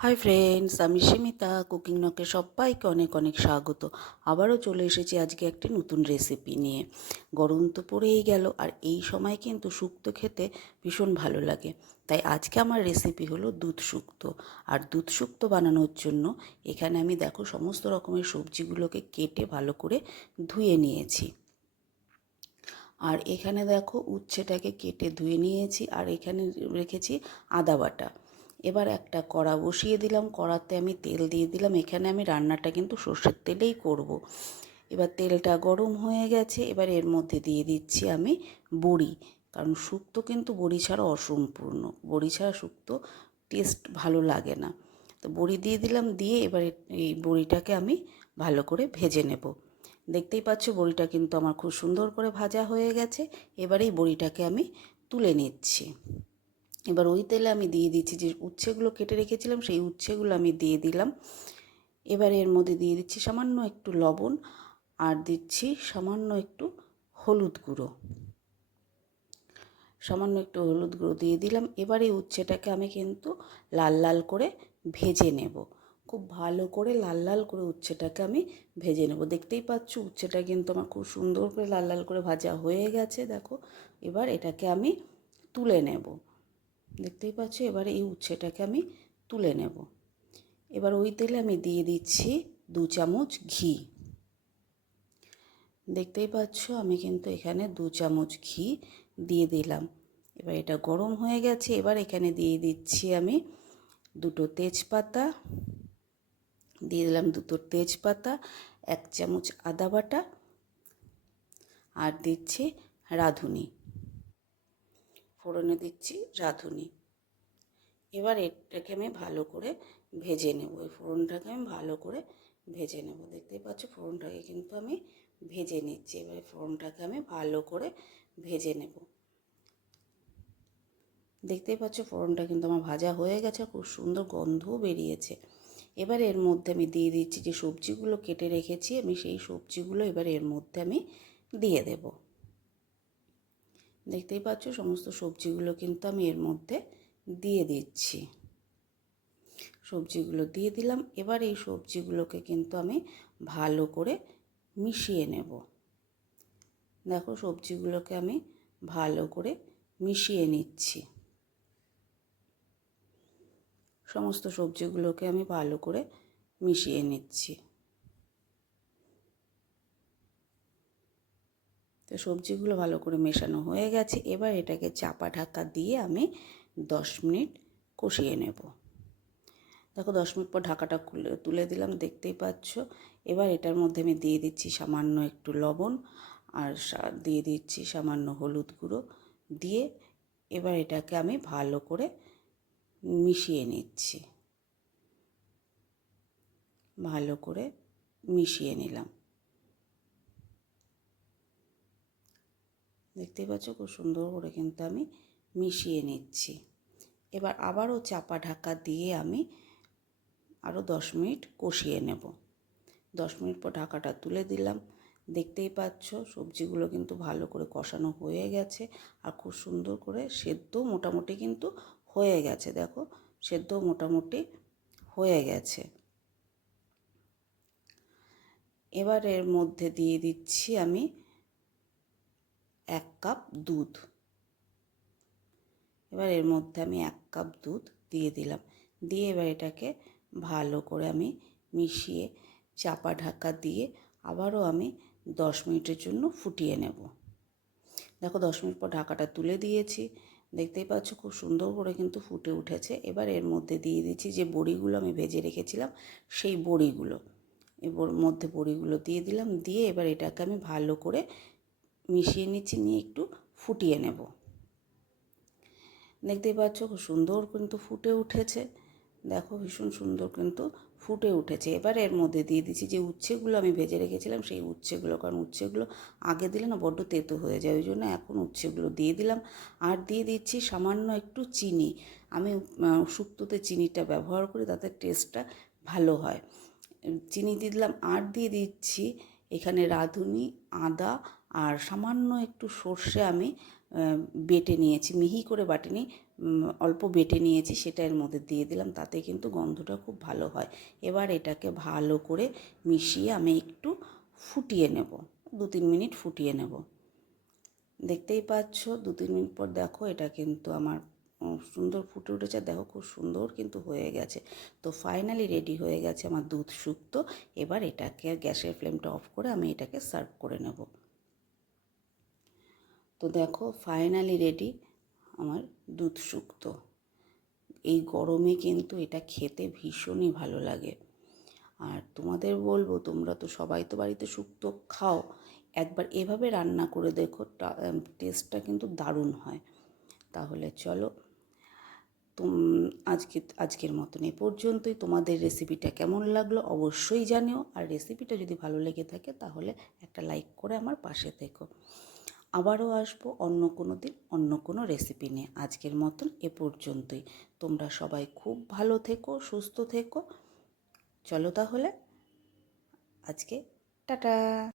Hi friends আমি Simita cooking নকে সবাইকে অনেক অনেক স্বাগত। আবারও চলে এসেছি আজকে একটি নতুন রেসিপি নিয়ে। গরম তো পড়েই গেল আর এই সময় কিন্তু শুক্তো খেতে ভীষণ ভালো লাগে। তাই আজকে আমার রেসিপি হলো দুধ শুক্তো। আর দুধ শুক্তো বানানোর জন্য এখানে আমি দেখো সমস্ত রকমের সবজিগুলোকে কেটে ভালো করে ধুয়ে নিয়েছি। আর এখানে দেখো উচ্ছেটাকে কেটে ধুয়ে নিয়েছি আর এখানে রেখেছি আদা বাটা। এবার একটা কড়া বসিয়ে দিলাম, কড়াতে আমি তেল দিয়ে দিলাম। এখানে আমি রান্নাটা কিন্তু সর্ষের তেলেই করব। এবার তেলটা গরম হয়ে গেছে, এবার এর মধ্যে দিয়ে দিচ্ছি আমি বড়ি। কারণ শুক্তো কিন্তু বড়ি ছাড়া অসম্পূর্ণ। বড়ি ছাড়া শুক্তো টেস্ট ভালো লাগে না। তো বড়ি দিয়ে দিলাম, দিয়ে এবার এই বড়িটাকে আমি ভালো করে ভেজে নেব। দেখতেই পাচ্ছ বড়িটা কিন্তু আমার খুব সুন্দর করে ভাজা হয়ে গেছে। এবার এই বড়িটাকে আমি তুলে নিচ্ছি। এবার ওই তেলে আমি দিয়ে দিচ্ছি যে উচ্ছেগুলো কেটে রেখেছিলাম, সেই উচ্ছেগুলো আমি দিয়ে দিলাম। এবার এর মধ্যে দিয়ে দিচ্ছি সামান্য একটু লবণ আর দিচ্ছি সামান্য একটু হলুদ গুঁড়ো। সামান্য একটু হলুদ গুঁড়ো দিয়ে দিলাম। এবার এই উচ্ছেটাকে আমি কিন্তু লাল লাল করে ভেজে নেব। খুব ভালো করে লাল লাল করে উচ্ছেটাকে আমি ভেজে নেব। দেখতেই পাচ্ছ উচ্ছেটা কিন্তু আমার খুব সুন্দর করে লাল লাল করে ভাজা হয়ে গেছে, দেখো। এবার এটাকে আমি তুলে নেব। দেখতেই পাচ্ছ? এবার এই উচ্ছেটাকে আমি তুলে নেব। এবার ওই তেলে আমি দিয়ে দিচ্ছি দু চামচ ঘি। দেখতেই পাচ্ছ, আমি কিন্তু এখানে দু চামচ ঘি দিয়ে দিলাম। এবার এটা গরম হয়ে গেছে, এবার এখানে দিয়ে দিচ্ছি আমি দুটো তেজপাতা। দিয়ে দিলাম দুটো তেজপাতা, এক চামচ আদা বাটা। আর দিচ্ছি রাঁধুনি। ফোড়নে দিচ্ছি রাঁধুনি। এবার এটাকে আমি ভালো করে ভেজে নেব। এই ফোড়নটাকে আমি ভালো করে ভেজে নেব। দেখতেই পাচ্ছ ফোড়নটাকে কিন্তু আমি ভেজে নিচ্ছি। এবার ফোড়নটাকে আমি ভালো করে ভেজে নেব। দেখতেই পাচ্ছ ফোড়নটা কিন্তু আমার ভাজা হয়ে গেছে, খুব সুন্দর গন্ধও বেরিয়েছে। এবার এর মধ্যে আমি দিয়ে দিচ্ছি যে সবজিগুলো কেটে রেখেছি, আমি সেই সবজিগুলো এবার এর মধ্যে আমি দিয়ে দেবো। দেখতেই পাচ্ছ, সমস্ত সবজিগুলো কিন্তু আমি এর মধ্যে দিয়ে দিচ্ছি। সবজিগুলো দিয়ে দিলাম, এবার এই সবজিগুলোকে কিন্তু আমি ভালো করে মিশিয়ে নেব। দেখো, সবজিগুলোকে আমি ভালো করে মিশিয়ে নিচ্ছি। সমস্ত সবজিগুলোকে আমি ভালো করে মিশিয়ে নিচ্ছি। তো সবজিগুলো ভালো করে মেশানো হয়ে গেছে। এবার এটাকে চাপা ঢাকা দিয়ে আমি দশ মিনিট কষিয়ে নেব। দেখো দশ মিনিট পর ঢাকাটা খুলে, তুলে দিলাম, দেখতেই পাচ্ছ। এবার এটার মধ্যে আমি দিয়ে দিচ্ছি সামান্য একটু লবণ আর দিয়ে দিচ্ছি সামান্য হলুদ গুঁড়ো। দিয়ে এবার এটাকে আমি ভালো করে মিশিয়ে নিচ্ছি। ভালো করে মিশিয়ে নিলাম। দেখতেই পাচ্ছ খুব সুন্দর করে কিন্তু আমি মিশিয়ে নিচ্ছি। এবার আবারও চাপা ঢাকা দিয়ে আমি আরও দশ মিনিট কষিয়ে নেব। দশ মিনিট পর ঢাকাটা তুলে দিলাম। দেখতেই পাচ্ছ সবজিগুলো কিন্তু ভালো করে কষানো হয়ে গেছে আর খুব সুন্দর করে সেদ্ধ মোটামুটি কিন্তু হয়ে গেছে। দেখো, সেদ্ধ মোটামুটি হয়ে গেছে। এবার এর মধ্যে দিয়ে দিচ্ছি আমি এক কাপ দুধ। এবার এর মধ্যে আমি এক কাপ দুধ দিয়ে দিলাম। দিয়ে এবার এটাকে ভালো করে আমি মিশিয়ে চাপা ঢাকা দিয়ে আবারও আমি দশ মিনিটের জন্য ফুটিয়ে নেব। দেখো দশ মিনিট পর ঢাকাটা তুলে দিয়েছি। দেখতেই পাচ্ছ খুব সুন্দর করে কিন্তু ফুটে উঠেছে। এবার এর মধ্যে দিয়ে দিচ্ছি যে বড়িগুলো আমি ভেজে রেখেছিলাম, সেই বড়িগুলো। এবার মধ্যে বড়িগুলো দিয়ে দিলাম। দিয়ে এবার এটাকে আমি ভালো করে মিশিয়ে নিচ্ছি, নিয়ে একটু ফুটিয়ে নেব। দেখতেই পাচ্ছ খুব সুন্দর কিন্তু ফুটে উঠেছে। দেখো ভীষণ সুন্দর কিন্তু ফুটে উঠেছে। এবার এর মধ্যে দিয়ে দিচ্ছি যে উচ্ছেগুলো আমি ভেজে রেখেছিলাম, সেই উচ্ছেগুলো, কারণ উচ্ছেগুলো আগে দিলে না বড্ড তেতো হয়ে যায়, ওই জন্য এখন উচ্ছেগুলো দিয়ে দিলাম। আর দিয়ে দিচ্ছি সামান্য একটু চিনি। আমি শুক্তোতে চিনিটা ব্যবহার করি, তাতে টেস্টটা ভালো হয়। চিনি দিয়ে দিলাম, আর দিয়ে দিচ্ছি এখানে রাঁধুনি, আদা আর সামান্য একটু সর্ষে আমি বেটে নিয়েছি, মিহি করে বাটিনি অল্প বেটে নিয়েছি, সেটা এর মধ্যে দিয়ে দিলাম, তাতে কিন্তু গন্ধটা খুব ভালো হয়। এবার এটাকে ভালো করে মিশিয়ে আমি একটু ফুটিয়ে নেব, দু তিন মিনিট ফুটিয়ে নেব। দেখতেই পাচ্ছ, দু তিন মিনিট পর দেখো, এটা কিন্তু আমার সুন্দর ফুটে উঠেছে, দেখো খুব সুন্দর কিন্তু হয়ে গেছে। তো ফাইনালি রেডি হয়ে গেছে আমার দুধ শুক্তো এবার এটাকে গ্যাসের ফ্লেমটা অফ করে আমি এটাকে সার্ভ করে নেব। তো দেখো ফাইনালি রেডি আমার দুধ শুক্তো। এই গরমে কিন্তু এটা খেতে ভীষণই ভালো লাগে। আর তোমাদের বলব, তোমরা তো সবাই তো বাড়িতে শুক্তো খাও, একবার এভাবে রান্না করে দেখো টেস্টটা কিন্তু দারুণ হয়। তাহলে চলো, তুম, আজকে, আজকের মতন এ পর্যন্তই। তোমাদের রেসিপিটা কেমন লাগল অবশ্যই জানিও। আর রেসিপিটা যদি ভালো লেগে থাকে, তাহলে একটা লাইক করে আমার পাশে থেকো। আবারও আসব অন্য কোনো দিন, অন্য কোনো রেসিপি নিয়ে। আজকের মতন এ পর্যন্তই। তোমরা সবাই খুব ভালো থেকো, সুস্থ থেকো। চলো তাহলে, আজকে টাটা।